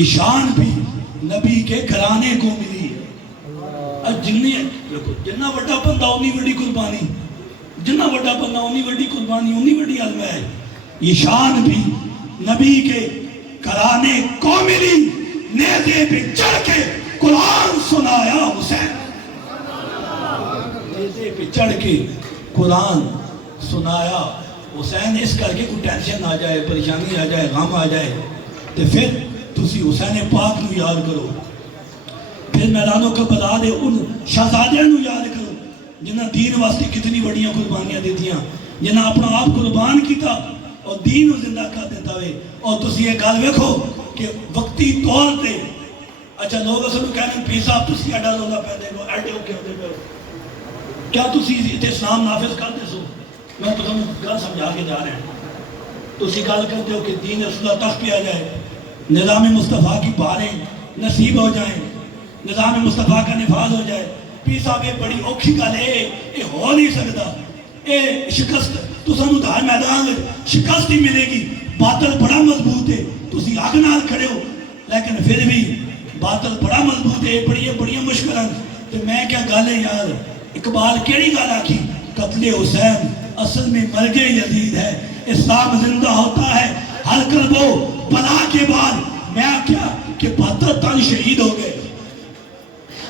یہ شان بھی نبی کے گھرانے کو ملی ہے۔ جنہ وڈا بندہ انی وڈی قربانی، جنہ وڈا بندہ انی وڈی قربانی، انی وڈی علم ہے۔ یہ شان بھی نبی کے گھرانے کو ملی، نیزے پہ چڑھ کے قرآن سنایا حسین، نیزے پہ چڑھ کے قرآن سنایا حسین۔ اس کر کے کوئی ٹینشن آ جائے، پریشانی آ جائے، غم آ جائے تو پھر تسی حسین پاک نو یاد کرو، پھر میدانوں کا بتا دے ان شہزادیاں نو یاد کرو جنہاں دین واسطے کتنی بڑیاں قربانیاں دیتیاں، جنہاں اپنا آپ قربان کیتا اور دین نو زندہ کر دیتا ہوئے۔ اور تسی یہ گل ویکھو کہ وقتی طور پہ اچھا لوگ اصل کہنے پیر صاحب تسی ایڈا رولا پہ دے گو، ایڈے ہو کے ہوتے پہ کیا تسی اسلام نافذ کر دے سو؟ میں تو تمہیں گل سمجھا کے جا رہے ہیں۔ تسی گل کرتے ہو کہ دین رسول اللہ تخت پہ آ جائے، نظام مصطفیٰ کی باریں نصیب ہو جائیں، نظام مصطفیٰ کا نفاذ ہو جائے۔ پیر صاحب یہ بڑی اوکھی گل ہے، یہ ہو نہیں سکتا، یہ شکست تو سانو دھار میدان شکست ہی ملے گی۔ باطل بڑا مضبوط ہے، تسی حق نال کھڑے ہو، لیکن پھر بھی باطل بڑا مضبوط ہے، بڑی مشکل۔ تو میں کیا گل ہے یار، اقبال کیڑی گل آکھی، قتل حسین اصل میں مرگ یزید ہے، اسلام زندہ ہوتا ہے ہر قلب و بلا کے بعد۔ میں کیا کہ 72 تن شہید ہو گئے،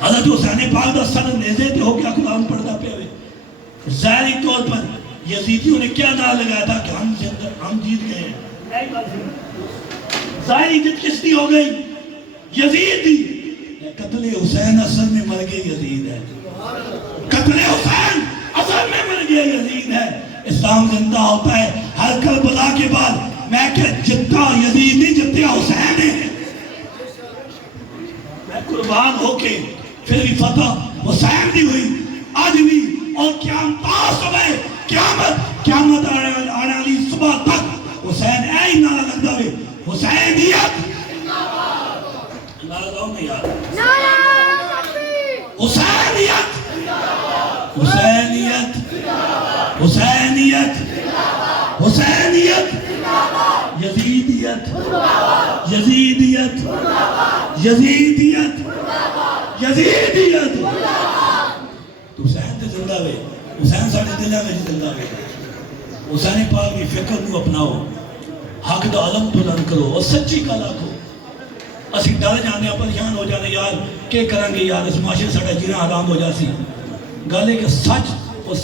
حضرت حسین پاک دا سر نیزے تے ہو گیا قرآن پڑھتا پہ ہوئے۔ ظاہری طور پر یزیدیوں نے کیا نام لگایا تھا کہ ہم جیت گئے ہیں، ظاہری جت کس دی ہو گئی؟ یزید دی۔ قتل حسین اصل میں مرگ یزید ہے، قتل حسین اصل میں مرگ یزید ہے، اسلام زندہ ہوتا ہے ہر کربلا کے بعد۔ میں کہ جتا یزید نہیں جتیا حسین ہے، میں قربان ہو کے پھر بھی فتح حسین دی ہوئی آج بھی، اور قیامت آنے والی صبح تک حسین اے ہی نعرہ لگتا ہوئے، حسینیت نعرہ لاؤ میں یاد، حسینیت حسینیت حسینیت حسینیت، یزیدیت یزیدیت یزیدیت یزیدیت۔ تو حسین تے زندہ ہوئے، حسین ساڑھے دلہ میں زندہ ہوئے۔ حسین پاک کی فکر نو اپناؤ، حق دا علم بلند کرو اور سچی گل آکھو۔ اسی ڈر جانے پریشان ہو جانے یار کہ کریں گے یار، اس معاشرے ساڑھا جینا حرام ہو جاسی۔ گالے کہ سچ اور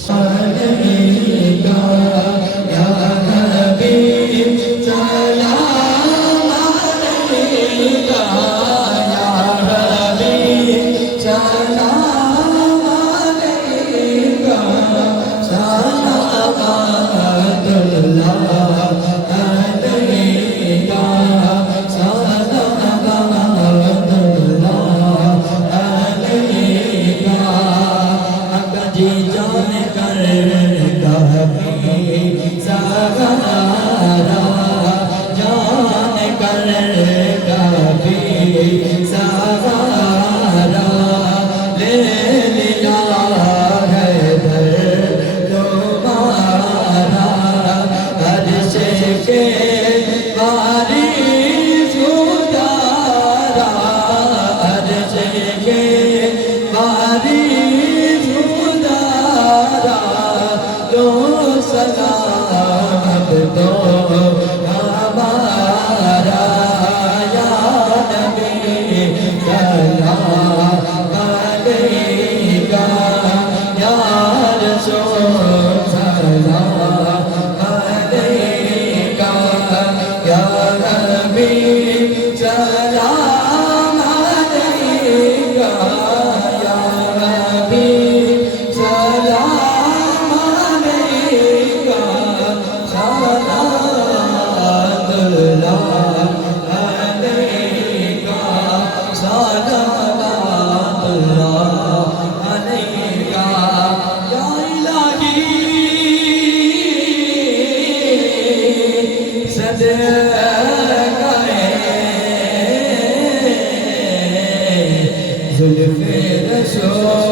زلف رسول